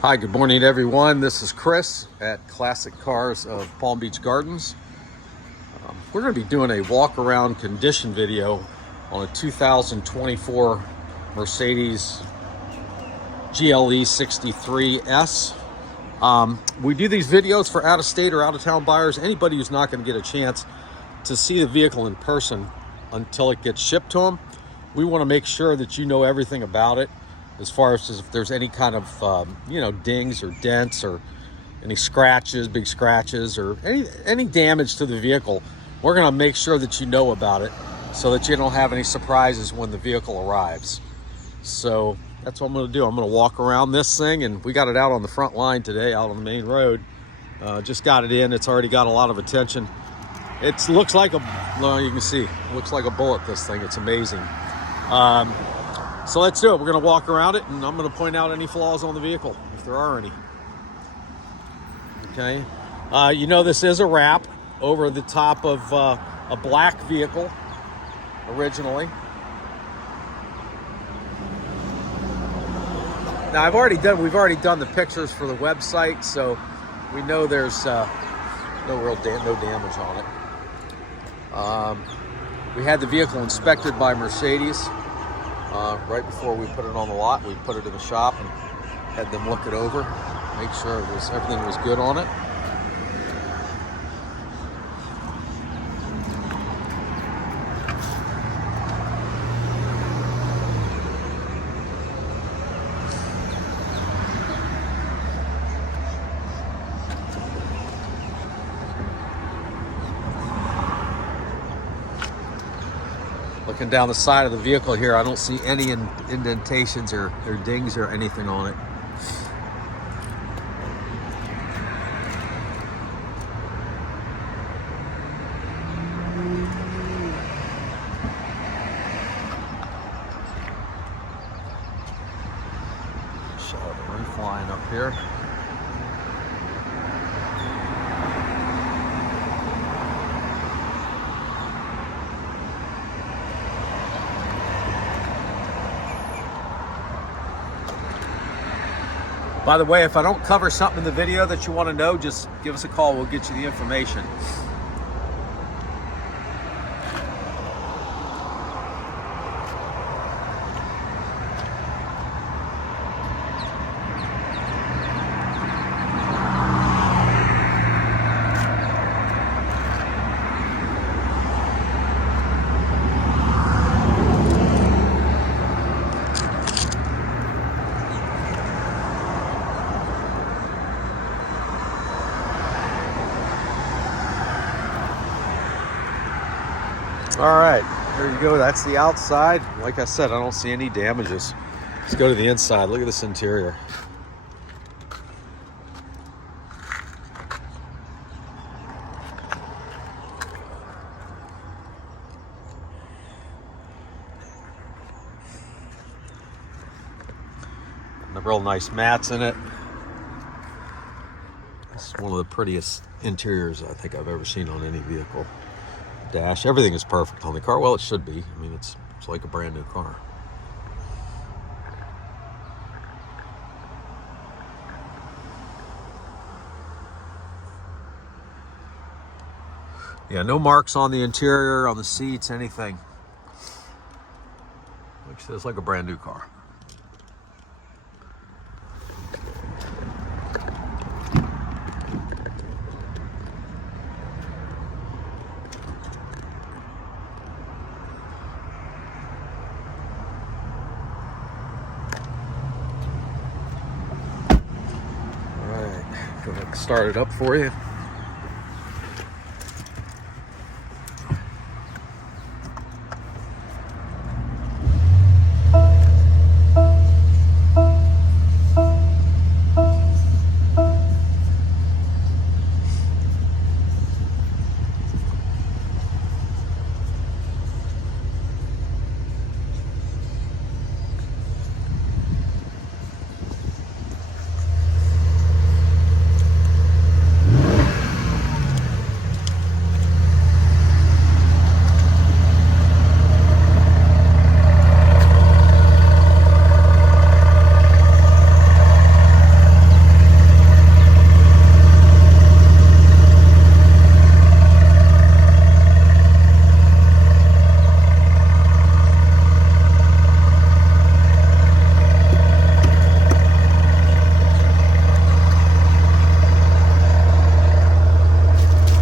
Hi, good morning everyone. This is Chris at Classic Cars of Palm Beach Gardens. We're going to be doing a walk around condition video on a 2024 Mercedes GLE 63S. We do these videos for out of state or out of town buyers, anybody who's not going to get a chance to see the vehicle in person until it gets shipped to them. We want to make sure that you know everything about it, as far as if there's any kind of dings or dents or any scratches, big scratches, or any damage to the vehicle. We're going to make sure that you know about it so that you don't have any surprises when the vehicle arrives. So that's what I'm going to do. I'm going to walk around this thing, and we got it out on the front line today, out on the main road. Just got it in. It's already got a lot of attention. It looks like you can see, it looks like a bullet, this thing. It's amazing. So let's do it. We're going to walk around it, and I'm going to point out any flaws on the vehicle, if there are any. Okay. This is a wrap over the top of a black vehicle originally. Now we've already done the pictures for the website, so we know there's no damage on it. We had the vehicle inspected by Mercedes. Right before we put it on the lot. We put it in the shop and had them look it over, make sure everything was good on it. Looking down the side of the vehicle here, I don't see any indentations or dings or anything on it. Show the roof line up here. By the way, if I don't cover something in the video that you want to know, just give us a call. We'll get you the information. All right, there you go. That's the outside. Like I said, I don't see any damages. Let's go to the inside. Look at this interior. And the real nice mats in it. This is one of the prettiest interiors I think I've ever seen on any vehicle. Dash, everything is perfect on the car. Well, it should be. I mean, it's like a brand new car. Yeah, no marks on the interior, on the seats, anything. It's like a brand new car. Go ahead and start it up for you.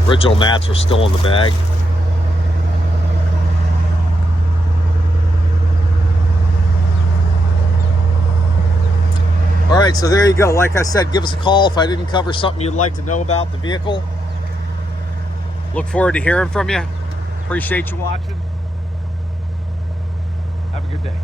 Original mats are still in the bag. All right, so there you go. Like I said, give us a call if I didn't cover something you'd like to know about the vehicle. Look forward to hearing from you. Appreciate you watching. Have a good day.